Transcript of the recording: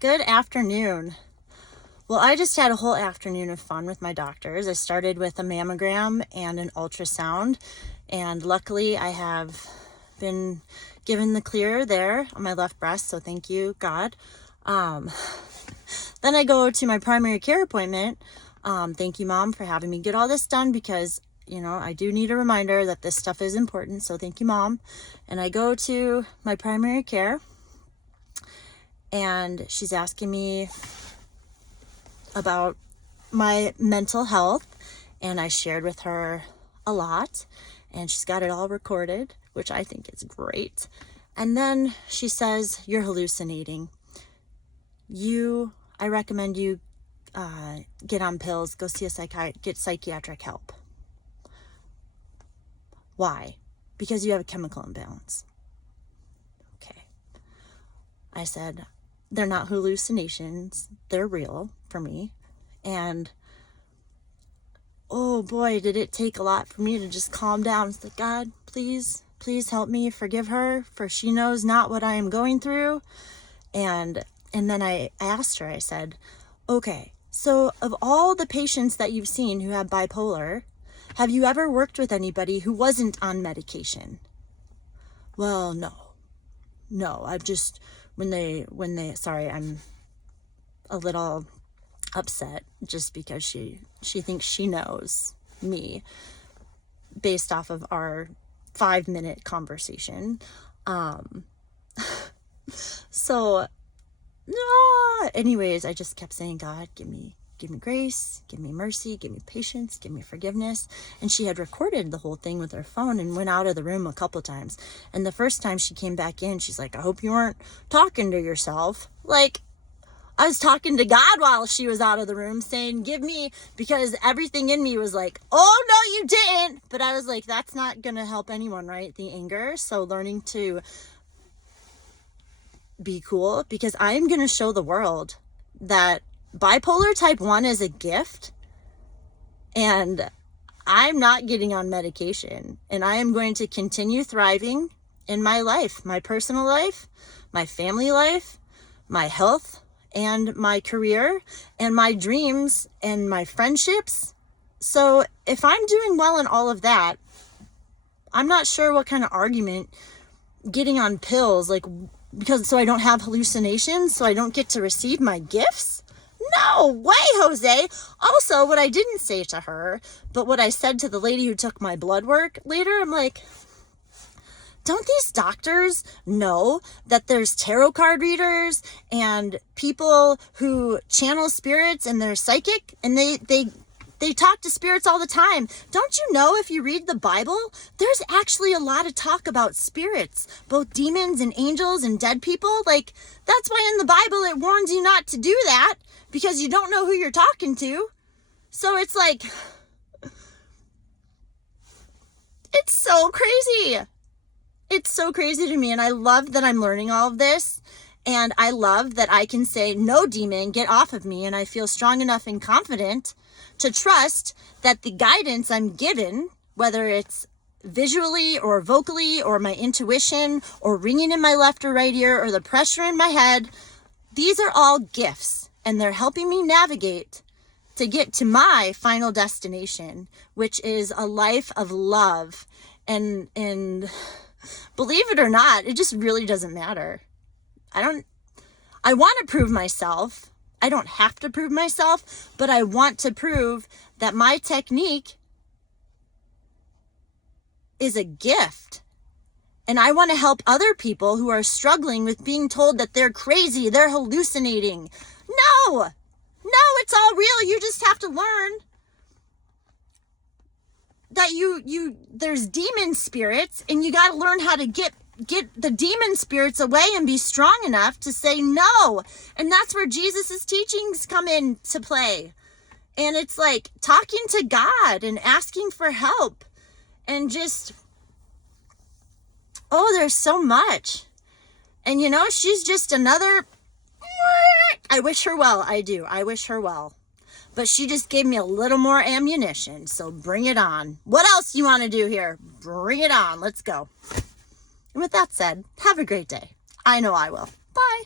Good afternoon. Well, I just had a whole afternoon of fun with my doctors. I started with a mammogram and an ultrasound, and luckily I have been given the clear there on my left breast, so thank you, God. Then I go to my primary care appointment. Thank you, Mom, for having me get all this done because, I do need a reminder that this stuff is important, so thank you, Mom. And I go to my primary care, and she's asking me about my mental health, and I shared with her a lot, and she's got it all recorded, which I think is great. And then she says, "You're hallucinating. I recommend you get on pills, go see a psychiatrist, get psychiatric help." Why? Because you have a chemical imbalance. Okay. I said, they're not hallucinations, they're real for me. And oh boy, did it take a lot for me to just calm down. It's like, God, please help me, forgive her, for she knows not what I am going through. And then I asked her, I said, okay, so of all the patients that you've seen who have bipolar, have you ever worked with anybody who wasn't on medication? Well, no, I've just, sorry, I'm a little upset just because she thinks she knows me based off of our 5-minute conversation. So, anyways, I just kept saying, God, give me grace, give me mercy, give me patience, give me forgiveness. And she had recorded the whole thing with her phone and went out of the room a couple times. And the first time she came back in, she's like, I hope you weren't talking to yourself. Like, I was talking to God while she was out of the room saying, give me, because everything in me was like, oh, no, you didn't. But I was like, that's not going to help anyone, right? The anger. So learning to be cool, because I'm going to show the world that bipolar type 1 is a gift, and I'm not getting on medication, and I am going to continue thriving in my life, my personal life, my family life, my health, and my career, and my dreams, and my friendships. So if I'm doing well in all of that, I'm not sure what kind of argument getting on pills, so I don't have hallucinations, so I don't get to receive my gifts? No way, Jose. Also, what I didn't say to her, but what I said to the lady who took my blood work later, I'm like, don't these doctors know that there's tarot card readers and people who channel spirits and they're psychic and they talk to spirits all the time? Don't you know, if you read the Bible, there's actually a lot of talk about spirits, both demons and angels and dead people. That's why in the Bible it warns you not to do that, because you don't know who you're talking to. So it's like, it's so crazy. It's so crazy to me, and I love that I'm learning all of this, and I love that I can say, no, demon, get off of me, and I feel strong enough and confident to trust that the guidance I'm given, whether it's visually or vocally or my intuition or ringing in my left or right ear or the pressure in my head, these are all gifts, and they're helping me navigate to get to my final destination, which is a life of love. And believe it or not, it just really doesn't matter. I want to prove myself. I don't have to prove myself, but I want to prove that my technique is a gift. And I want to help other people who are struggling with being told that they're crazy, they're hallucinating. No, it's all real. You just have to learn that there's demon spirits, and you got to learn how to get the demon spirits away and be strong enough to say no. And that's where Jesus's teachings come into play. And it's like talking to God and asking for help, and just, there's so much. And she's just another, I wish her well. I do. I wish her well. But she just gave me a little more ammunition, so bring it on. What else you want to do here? Bring it on. Let's go. And with that said, have a great day. I know I will. Bye.